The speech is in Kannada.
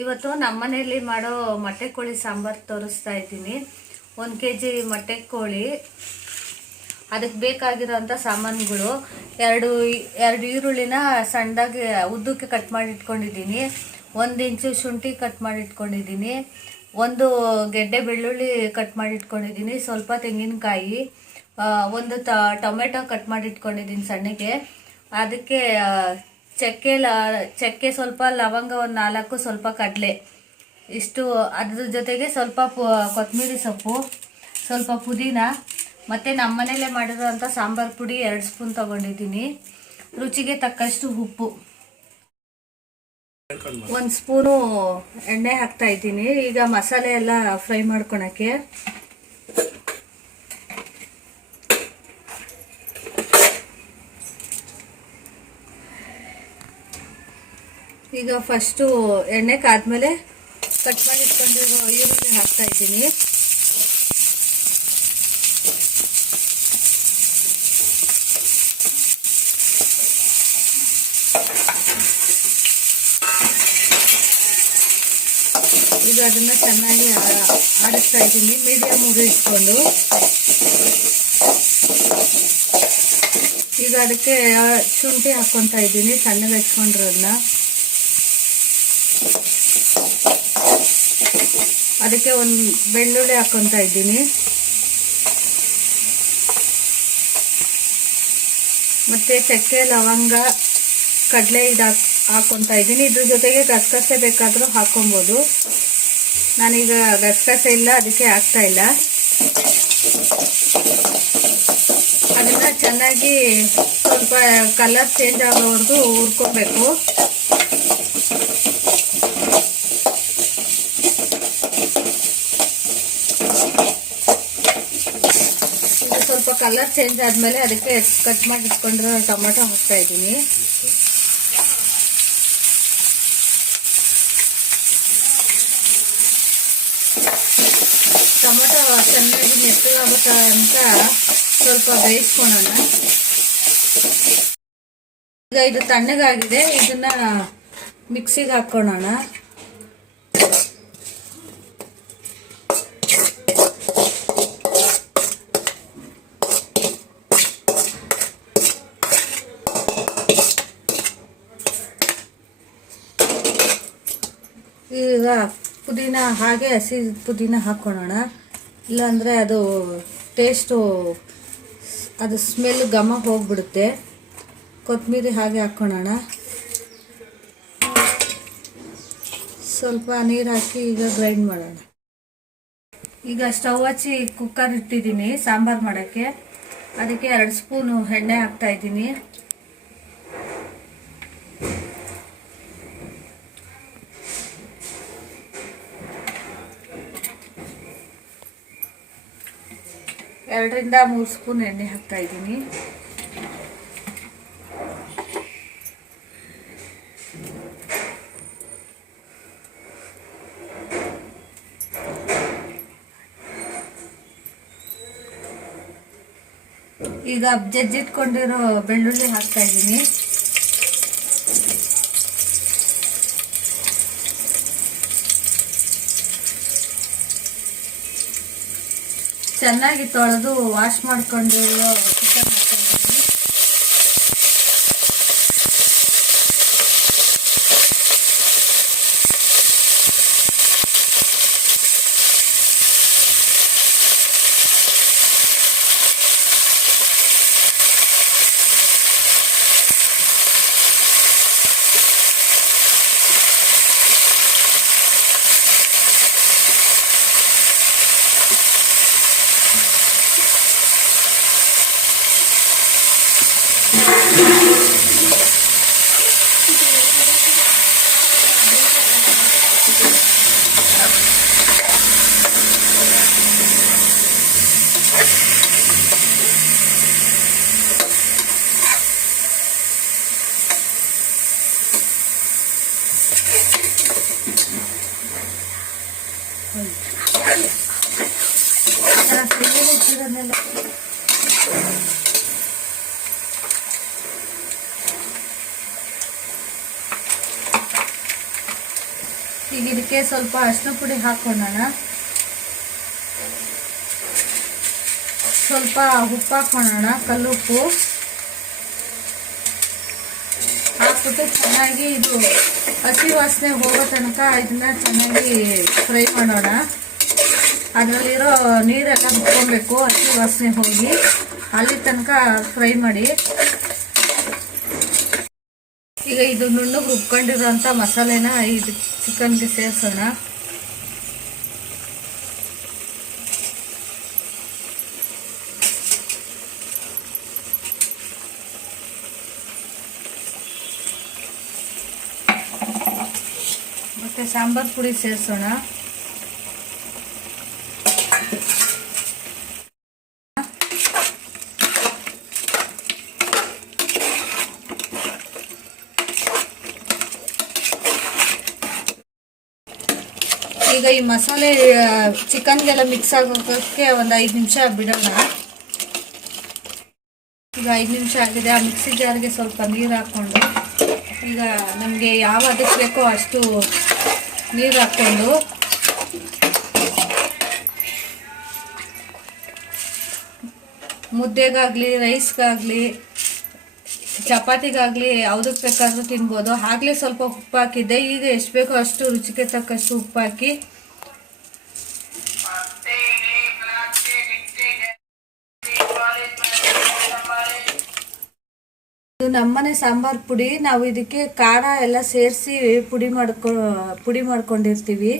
ಇವತ್ತು ನಮ್ಮ ಮನೆಯಲ್ಲಿ ಮಾಡೋ ಮೊಟ್ಟೆ ಕೋಳಿ ಸಾಂಬಾರು ತೋರಿಸ್ತಾ ಇದ್ದೀನಿ. 1 kg ಮೊಟ್ಟೆ ಕೋಳಿ, ಅದಕ್ಕೆ ಬೇಕಾಗಿರೋಂಥ ಸಾಮಾನುಗಳು: ಎರಡು ಈರುಳ್ಳಿನ ಸಣ್ಣದಾಗಿ ಉದ್ದಕ್ಕೆ ಕಟ್ ಮಾಡಿ ಇಟ್ಕೊಂಡಿದ್ದೀನಿ, 1 ಇಂಚು ಶುಂಠಿ ಕಟ್ ಮಾಡಿ ಇಟ್ಕೊಂಡಿದ್ದೀನಿ, 1 ಗೆಡ್ಡೆ ಬೆಳ್ಳುಳ್ಳಿ ಕಟ್ ಮಾಡಿ ಇಟ್ಕೊಂಡಿದ್ದೀನಿ, ಸ್ವಲ್ಪ ತೆಂಗಿನಕಾಯಿ, 1 ಟೊಮೆಟೊ ಕಟ್ ಮಾಡಿ ಇಟ್ಕೊಂಡಿದ್ದೀನಿ ಸಣ್ಣಗೆ. ಅದಕ್ಕೆ ಚಕ್ಕೆ ಸ್ವಲ್ಪ, ಲವಂಗ 4, ಸ್ವಲ್ಪ ಕಡಲೆ, ಇಷ್ಟು. ಅದ್ರ ಜೊತೆಗೆ ಸ್ವಲ್ಪ ಕೊತ್ತಂಬರಿ ಸೊಪ್ಪು, ಸ್ವಲ್ಪ ಪುದೀನ, ಮತ್ತು ನಮ್ಮ ಮನೇಲೆ ಮಾಡಿರೋಂಥ ಸಾಂಬಾರು ಪುಡಿ 2 ಸ್ಪೂನ್ ತೊಗೊಂಡಿದ್ದೀನಿ. ರುಚಿಗೆ ತಕ್ಕಷ್ಟು ಉಪ್ಪು, 1 ಸ್ಪೂನು ಎಣ್ಣೆ ಹಾಕ್ತಾ ಇದ್ದೀನಿ. ಈಗ ಮಸಾಲೆ ಎಲ್ಲ ಫ್ರೈ ಮಾಡ್ಕೊಳಕ್ಕೆ ಈಗ ಫಸ್ಟು ಎಣ್ಣೆ ಕಾದ್ಮೇಲೆ ಕಟ್ ಮಾಡಿ ಇಟ್ಕೊಂಡಿರೋ ಈರುಳ್ಳಿ ಹಾಕ್ತಾ ಇದ್ದೀನಿ. ಈಗ ಅದನ್ನ ಚೆನ್ನಾಗಿ ಆಡಿಸ್ತಾ ಇದ್ದೀನಿ, ಮೀಡಿಯಂ ಉರಿ ಇಟ್ಕೊಂಡು. ಈಗ ಅದಕ್ಕೆ ಶುಂಠಿ ಹಾಕ್ಕೊತಾ ಇದ್ದೀನಿ, ಸಣ್ಣಗೆ ಹಚ್ಕೊಂಡಿರೋದನ್ನ. ಅದಕ್ಕೆ 1 ಬೆಳ್ಳುಳ್ಳಿ ಹಾಕ್ಕೊತಾ ಇದ್ದೀನಿ, ಮತ್ತು ಚಕ್ಕೆ, ಲವಂಗ, ಕಡಲೆ ಇದು ಹಾಕ್ಕೊತಾ ಇದ್ದೀನಿ. ಇದ್ರ ಜೊತೆಗೆ ಗಸಗಸೆ ಬೇಕಾದರೂ ಹಾಕ್ಕೊಬೋದು. ನಾನೀಗ ಗಸಗಸೆ ಇಲ್ಲ, ಅದಕ್ಕೆ ಹಾಕ್ತಾ ಇಲ್ಲ. ಅದನ್ನು ಚೆನ್ನಾಗಿ ಸ್ವಲ್ಪ ಕಲರ್ ಚೇಂಜ್ ಆಗೋವರೆಗೂ ಹುರ್ಕೊಬೇಕು. ಸ್ವಲ್ಪ ಕಲರ್ ಚೇಂಜ್ ಆದಮೇಲೆ ಅದಕ್ಕೆ ಕಟ್ ಮಾಡಿ ಇಟ್ಕೊಂಡಿರೋ ಟೊಮೆಟೊ ಹಾಕ್ತಾ ಇದ್ದೀನಿ. ಟೊಮೆಟೊ ಚೆನ್ನಾಗಿ ಮೆತ್ತಗಾಗುತ್ತೆ ಅಂತ ಸ್ವಲ್ಪ ಬೇಯಿಸ್ಕೊಳ್ಳೋಣ. ಈಗ ಇದು ತಣ್ಣಗಾಗಿದೆ, ಇದನ್ನ ಮಿಕ್ಸಿಗೆ ಹಾಕ್ಕೊಳ್ಳೋಣ. ಈಗ ಪುದೀನ, ಹಾಗೆ ಹಸಿ ಪುದೀನ ಹಾಕ್ಕೊಳ್ಳೋಣ, ಇಲ್ಲಾಂದರೆ ಅದು ಟೇಸ್ಟು, ಅದು ಸ್ಮೆಲ್ ಘಮ ಹೋಗ್ಬಿಡುತ್ತೆ. ಕೊತ್ತಂಬರಿ ಹಾಗೆ ಹಾಕ್ಕೊಳ್ಳೋಣ. ಸ್ವಲ್ಪ ನೀರು ಹಾಕಿ ಈಗ ಗ್ರೈಂಡ್ ಮಾಡೋಣ. ಈಗ ಸ್ಟವ್ ಹಚ್ಚಿ ಕುಕ್ಕರ್ ಇಟ್ಟಿದ್ದೀನಿ ಸಾಂಬಾರು ಮಾಡೋಕ್ಕೆ. ಅದಕ್ಕೆ 2 ಸ್ಪೂನು ಎಣ್ಣೆ ಹಾಕ್ತಾ ಇದ್ದೀನಿ. ಎರಡರಿಂದ 3 ಸ್ಪೂನ್ ಎಣ್ಣೆ ಹಾಕ್ತಾ ಇದ್ದೀನಿ. ಈಗ ಜಜ್ಜಿಟ್ಕೊಂಡಿರೋ ಬೆಳ್ಳುಳ್ಳಿ ಹಾಕ್ತಾ ಇದ್ದೀನಿ. ಚೆನ್ನಾಗಿ ತೊಳೆದು ವಾಶ್ ಮಾಡ್ಕೊಂಡಿರೋ ಚಿಕನ್ ಹಾಕ್ತಾ ಇದ್ದೀನಿ. ಈಗ ಇದಕ್ಕೆ ಸ್ವಲ್ಪ ಅರಿಶಿನ ಪುಡಿ ಹಾಕೊಳ್ಳೋಣ, ಸ್ವಲ್ಪ ಉಪ್ಪು ಹಾಕೊಳ್ಳೋಣ, ಕಲ್ಲುಪ್ಪು ಹಾಕ್ಬಿಟ್ಟು ಚೆನ್ನಾಗಿ ಇದು ಹಸಿ ವಾಸನೆ ಹೋಗೋ ತನಕ ಇದನ್ನ ಚೆನ್ನಾಗಿ ಫ್ರೈ ಮಾಡೋಣ. ಅದರಲ್ಲಿರೋ ನೀರೆಲ್ಲ ಬಿಟ್ಕೊಬೇಕು, ಹಸಿ ವಾಸನೆ ಹೋಗಿ ಅಲ್ಲಿ ತನಕ ಫ್ರೈ ಮಾಡಿ. ಈಗ ಇದು ನುಣ್ಣಗೆ ರುಬ್ಕೊಂಡಿರೋಂಥ ಮಸಾಲೆನ ಇದು ಚಿಕನ್ಗೆ ಸೇರಿಸೋಣ. ಮತ್ತು ಸಾಂಬಾರು ಪುಡಿ ಸೇರಿಸೋಣ. ಈಗ ಈ ಮಸಾಲೆ ಚಿಕನ್ಗೆಲ್ಲ ಮಿಕ್ಸ್ ಆಗೋಕ್ಕೆ ಒಂದು 5 ನಿಮಿಷ ಬಿಡೋಣ. ಈಗ 5 ನಿಮಿಷ ಆಗಿದೆ. ಆ ಮಿಕ್ಸಿ ಜಾರ್ಗೆ ಸ್ವಲ್ಪ ನೀರು ಹಾಕ್ಕೊಂಡು, ಈಗ ನಮಗೆ ಯಾವ ಅದಕ್ಕೆ ಬೇಕೋ ಅಷ್ಟು ನೀರು ಹಾಕ್ಕೊಂಡು ಮುದ್ದೆಗಾಗಲಿ, ರೈಸ್ಗಾಗಲಿ, ಚಪಾತಿಗಾಗಲಿ ಯಾವುದಕ್ಕೆ ಬೇಕಾದರೂ ತಿನ್ಬೋದು. ಆಗಲೇ ಸ್ವಲ್ಪ ಉಪ್ಪು ಹಾಕಿದ್ದೆ. ಈಗ ಎಷ್ಟು ಬೇಕೋ ಅಷ್ಟು ರುಚಿಗೆ ತಕ್ಕಷ್ಟು ಉಪ್ಪು ಹಾಕಿ ಇದು ನಮ್ಮನೆ ಸಾಂಬಾರು ಪುಡಿ. ನಾವು ಇದಕ್ಕೆ ಖಾರ ಎಲ್ಲ ಸೇರಿಸಿ ಪುಡಿ ಮಾಡ್ಕೊಂಡಿರ್ತೀವಿ.